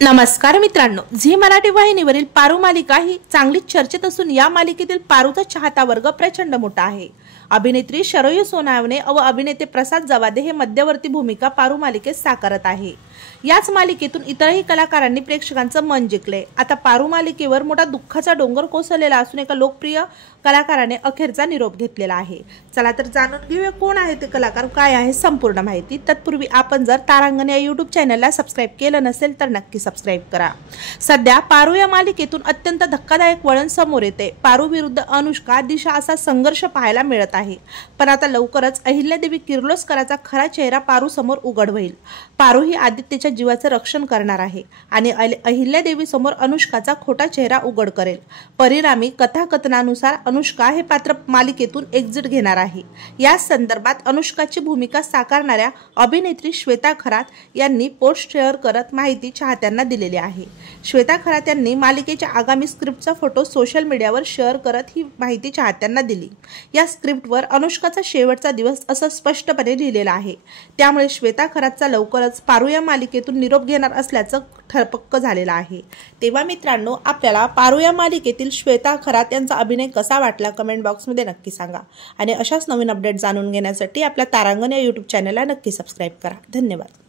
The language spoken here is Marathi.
नमस्कार मित्रांनो, झी मराठी वाहिनीवरील पारू मालिका ही चांगलीच चर्चेत असून या मालिकेतील पारूचा चाहता वर्ग प्रचंड मोठा आहे। अभिनेत्री शरयू सोनावणे व अभिनेते प्रसाद जवादे हे मध्यवर्ती भूमिका पारू मालिकेत साकारत आहे। याच मालिकेतून इतरही कलाकारांनी प्रेक्षकांचं मन जिंकले। आता पारू मालिकेवर मोठा दुःखाचा डोंगर कोसळलेला असून एका लोकप्रिय कलाकाराने अखेरचा निरोप घेतलेला आहे। चला तर जाणून घेऊया कोण आहे ते कलाकार, काय आहे संपूर्ण माहिती। तत्पूर्वी आपण जर तारांगण या YouTube चॅनलला सबस्क्राइब केलं नसेल तर नक्की सबस्क्राइब करा। सध्या पारू या मालिकेतून अत्यंत धक्कादायक वळण समोर येते। पारू विरुद्ध अनुष्का दिशा असा संघर्ष पाहायला मिळत आहे। पण आता लवकरच अहिल्यादेवी किर्लोस्कराचा खरा चेहरा पारू समोर उघड होईल। पारू ही आदित्यच्या जीवाचं रक्षण करणार आहे आणि अहिल्यादेवी समोर अनुष्काचा खोटा चेहरा उघड करेल। परिणामी कथाकथनानुसार अनुष्का हे पात्र मालिकेतून एक्झिट घेणार आहे। या संदर्भात अनुष्काची भूमिका साकारणाऱ्या अभिनेत्री श्वेता खरात यांनी पोस्ट शेअर करत माहिती चाहत्यांना दिलेली आहे। श्वेता खरात यांनी मालिकेच्या आगामी स्क्रिप्टचा फोटो सोशल मीडियावर शेअर करत ही माहिती चाहत्यांना दिली। या स्क्रिप्टवर अनुष्काचा शेवटचा दिवस असं स्पष्टपणे लिहिलेलं आहे। त्यामुळे श्वेता खरातचा लवकरच पारू या मालिकेतून निरोप घेणार असल्याचं ठरपक्क झालेलं आहे। तेव्हा मित्रांनो, आपल्याला पारू या मालिकेतील श्वेता खरात यांचा अभिनय कसा वाटला कमेंट बॉक्समध्ये नक्की सांगा आणि अशाच नवीन अपडेट जाणून घेण्यासाठी आपल्या तारांगण या YouTube चॅनलला नक्की सबस्क्राइब करा। धन्यवाद।